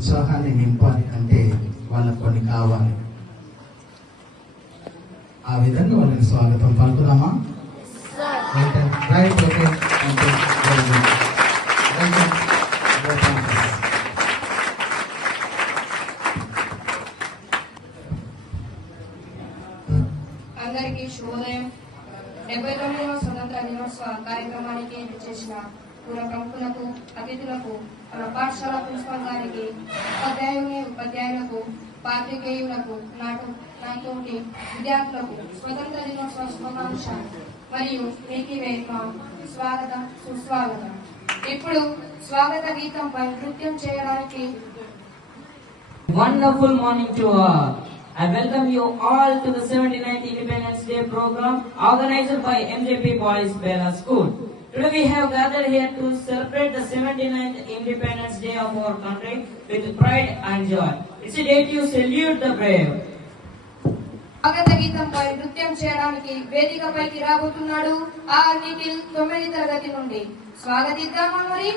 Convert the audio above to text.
ఉత్సాహాన్ని నింపాలి అంటే వాళ్ళకు కొన్ని కావాలి. ఆ విధంగా వాళ్ళకి స్వాగతం పలుకుదామా? Right, okay. అందరికీ శుభోదయం. 79వ స్వతంత్ర దినోత్సవ కార్యక్రమానికి విచ్చేసిన పూర్వ ప్రముఖులకు, అతిథులకు, మన పాఠశాల ప్రిన్సిపల్ గారికి, ఉపాధ్యాయులకు, పాత్రికేయులకు, నాతోటి విద్యార్థులకు స్వతంత్ర దినోత్సవ శుభాకాంక్షలు మరియు మీకు స్వాగతం, సుస్వాగతం. ఇప్పుడు స్వాగత గీతంపై నృత్యం చేయడానికి Wonderful morning to all. I welcome you all to the 79th Independence Day program organized by MJP Boys Bella School. Today we have gathered here to celebrate the 79th Independence Day of our country with pride and joy. It's a day to salute the brave. స్వాగత గీతంపై నృత్యం చేయడానికి వేదికపైకి రాబోతున్నాడు ఆ నిఖిల్ 9వ తరగతి నుండి. స్వాగతిద్దామా మరి?